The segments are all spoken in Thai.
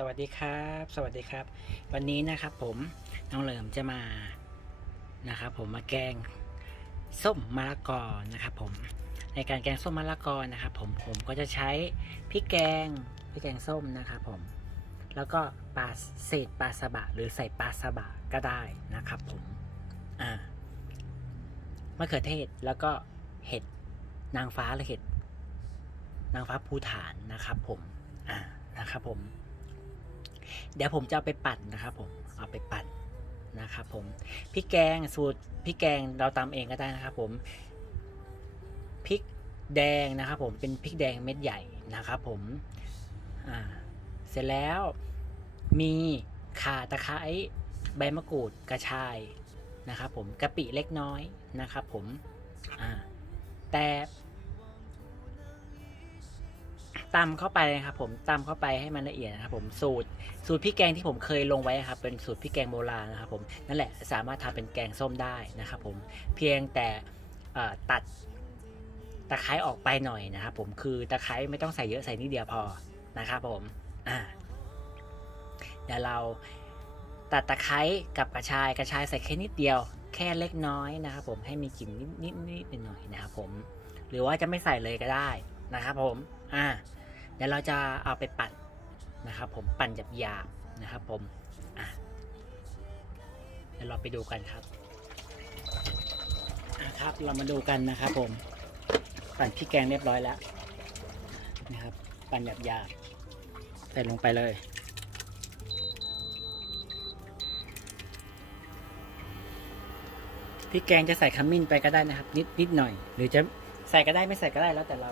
สวัสดีครับ สวัสดีครับ วันนี้นะครับผมน้องเหลิมจะมานะครับผมมาแกงส้มมะละกอนะครับผมในการแกงส้มมะละกอนะครับผมผมก็จะใช้พริกแกงพริกแกงส้มนะครับผมแล้วก็ปลาเศษปลาสบะ หรือใส่ปลาสบะก็ได้นะครับผมอ่ามะเขือเทศแล้วก็เห็ดนางฟ้าหรือเห็ดนางฟ้าภูฐานนะครับผมอ่านะครับผม เดี๋ยวผมจะเอาไปปั่นนะครับผมเอาไปปั่นนะครับผมพริกแกงสูตรพริกแกงเราตำเองก็ได้นะครับผมพริกแดงนะครับผมเป็นพริกแดงเม็ดใหญ่นะครับผมอ่าเสร็จแล้วมีข่าตะไคร้ใบมะกรูดกระชายนะครับผมกะปิเล็กน้อยนะครับผมแต่ ตำเข้าไปนะครับผมตำเข้าไปให้มันละเอียดนะครับผมสูตรสูตรพริกแกงที่ผมเคยลงไว้ครับเป็นสูตรพริกแกงโบราณนะครับผมนั่นแหละสามารถทำเป็นแกงส้มได้นะครับผมเพียงแต่ตัดตะไคร้ออกไปหน่อยนะครับผมคือตะไคร้ไม่ต้องใส่เยอะใส่นิดเดียวพอนะครับผมอ่าเดี๋ยวเราตัดตะไคร้กับกระชายกระชายใส่แค่นิดเดียว แค่เล็กน้อยนะครับผมให้มีกลิ่นนิดนิดนิดหน่อยนะครับผมหรือว่าจะไม่ใส่เลยก็ได้นะครับผม อ่า เดี๋ยวเราจะเอาไปปั่นนะครับผมปั่นหยาบๆนะครับผมอะเดี๋ยวเราไปดูกันครับอะครับเรามาดูกันนะครับผมปั่นพริกแกงเรียบร้อยแล้วนะครับปั่นหยาบๆใส่ลงไปเลยพริกแกงจะใส่ขมิ้นไปก็ได้นะครับ นิดนิดหน่อย หรือจะใส่ก็ได้ไม่ใส่ก็ได้แล้วแต่เรา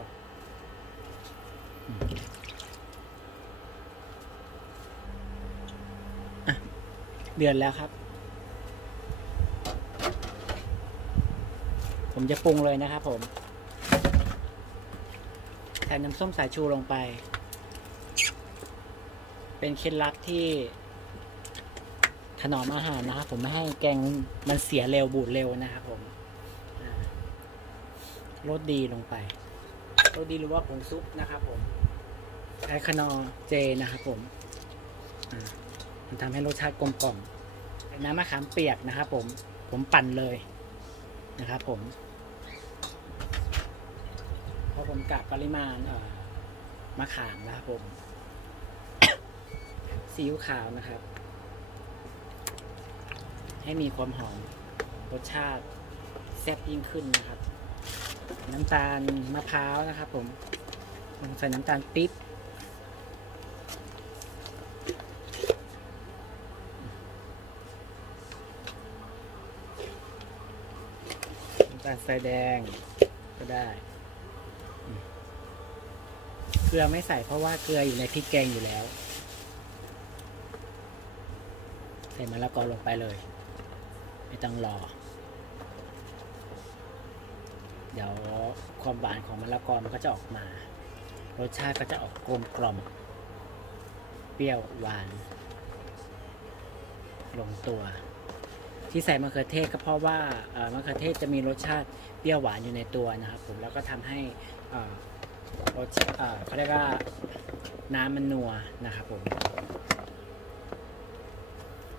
เดือนแล้วครับ ผมจะปรุงเลยนะครับผม ใส่น้ำส้มสายชูลงไป เป็นเคล็ดลับที่ ถนอมอาหารนะครับผมไม่ให้แกงมันเสียเร็วบูดเร็วนะครับผมรสดีลงไป รสดีหรือว่าผงซุปนะครับผมใช้คนอเจนะครับผมมันทำให้รสชาติกลมกล่อมน้ำมะขามเปียกนะครับผมผมปั่นเลยนะครับผมเพราะผมกะปริมาณมะขามนะครับผมซีอิ๊วขาวนะครับ ให้มีความหอมรสชาติแซ่บยิ่งขึ้นนะครับ น้ำตาลมะพร้าวนะครับผมใส่น้ำตาลปิ๊บน้ำตาลทรายแดงก็ได้ เกลือไม่ใส่เพราะว่าเกลืออยู่ในพริกแกงอยู่แล้ว ใส่มะละกอลงไปเลย ไม่ต้องรอ เดี๋ยวความหวานของมะละกอมันก็จะออกมา รสชาติก็จะออกกลมกล่อม เปรี้ยวหวาน ลงตัว ที่ใส่มะเขือเทศก็เพราะว่ามะเขือเทศจะมีรสชาติเปรี้ยวหวานอยู่ในตัวนะครับ ผมแล้วก็ทำให้เอ่อรสเขาเรียกว่าน้ำมันนัวนะครับผม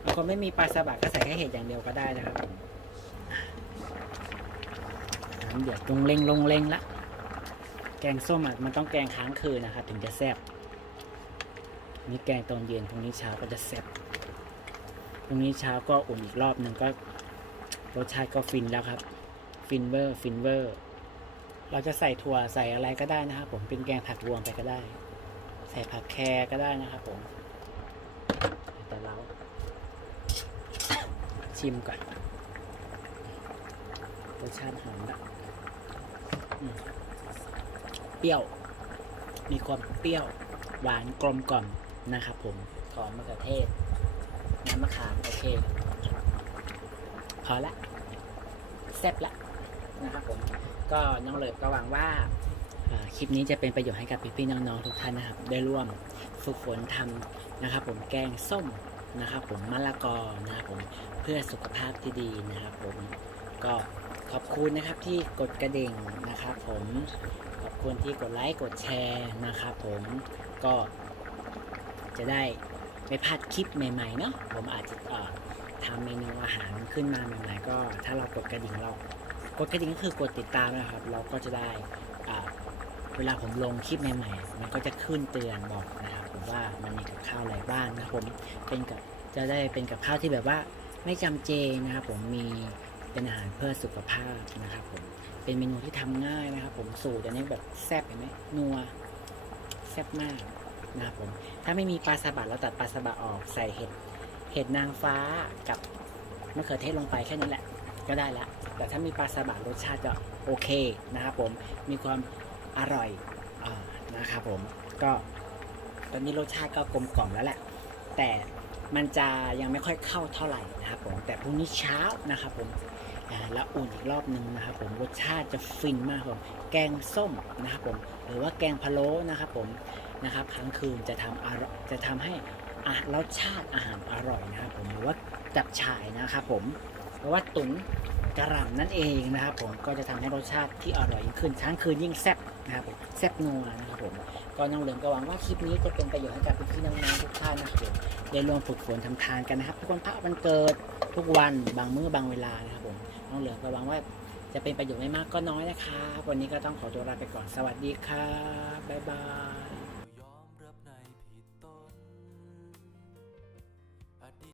บางคนไม่มีปลาสบะก็ใส่แค่เห็ดอย่างเดียวก็ได้นะครับผม้ำเดือดลงเลงลงเลงละ แกงส้มอะมันต้องแกงค้างคืนนะครับถึงจะแซ่บนี่แกงตอนเย็นพรุ่งนี้เช้าก็จะแซ่บพรุ่งนี้เช้าก็อุ่นอีกรอบหนึ่งก็รสชาติก็ฟินแล้วครับ ฟินเวอร์ฟินเวอร์ เราจะใส่ถั่วใส่อะไรก็ได้นะครับผมเป็นแกงผักรวมไปก็ได้ ใส่ผักแครก็ได้นะครับผมแต่เราชิมก่อนรสชาติหอมละ เปรี้ยว มีความเปรี้ยว หวานกลมกล่อมนะครับผมหอมมะเขือเทศ น้ำมะขาม โอเค พอละแซ่บละนะครับผม ก็น้องเลิฟก็หวังว่าอ่าคลิปนี้จะเป็นประโยชน์ให้กับพี่ๆน้องๆทุกท่านนะครับ ได้ร่วมฝึกฝนทำนะครับ ผมแกงส้มนะครับ ผมมะละกอนะครับผมเพื่อสุขภาพที่ดีนะครับ ผมก็ ขอบคุณนะครับที่กดกระดิ่งนะครับผม ขอบคุณที่กดไลค์กดแชร์นะครับผมก็จะได้ไม่พลาดคลิปใหม่ๆเนาะผมอาจจะทำเมนูอาหารขึ้นมาใหม่ๆก็ ถ้าเรากดกระดิ่งเรากดกระดิ่งก็คือกดติดตามนะครับ เราก็จะได้เวลาผมลงคลิปใหม่ๆมันก็จะขึ้นเตือนบอกนะครับผมว่ามันมีกับข้าวอะไรบ้างนะครับผมเป็นกับจะได้เป็นกับข้าวที่แบบว่าไม่จำเจนะครับผมมี เป็นอาหารเพื่อสุขภาพนะครับผมเป็นเมนูที่ทำง่ายนะครับ ผมสูตรอันนี้แบบแซ่บเห็นไหมนัวแซ่บมากนะครับผมถ้าไม่มีปลาสบะเราตัดปลาสบะออกใส่เห็ดเห็ดนางฟ้ากับมะเขือเทศลงไปแค่นี้แหละ ก็ได้ละแต่ถ้ามีปลาซาบะรสชาติก็โอเคนะครับผมมีความอร่อยอนะครับผมก็ตอนนี้รสชาติก็กลมกล่อมแล้วแหละ แต่มันจะยังไม่ค่อยเข้าเท่าไหร่นะครับผมแต่พรุ่งนี้เช้านะครับผม แล้วอุ่นอีกรอบหนึ่งนะครับผมรสชาติจะฟินมากครับผมแกงส้มนะครับผมหรือว่าแกงพะโล้นะครับผมนะครับครั้งคืนจะทำอร่อยจะทำให้อะรสชาติอาหารอร่อยนะครับผมหรือว่าจับฉ่ายนะครับผมหรือว่าตุ๋น กระหล่ำนั่นเองนะครับผมก็จะทำให้รสชาติที่อร่อยยิ่งขึ้นช้างคืนยิ่งแซ่บนะครับผมแซ่บนัวนะครับผมก็น้องเหลือมก็หวังว่าคลิปนี้จะเป็นประโยชน์ให้กับพี่น้องๆทุกท่านนะครับผมได้ร่วมฝึกฝนทำทานกันนะครับ ทุกคนพระวันเกิดทุกวันบางมื้อบางเวลานะครับผมน้องเหลือมก็หวังว่าจะเป็นประโยชน์ไม่มากก็น้อยนะครับวันนี้ก็ต้องขอตัวลาไปก่อนสวัสดีครับบ๊ายบาย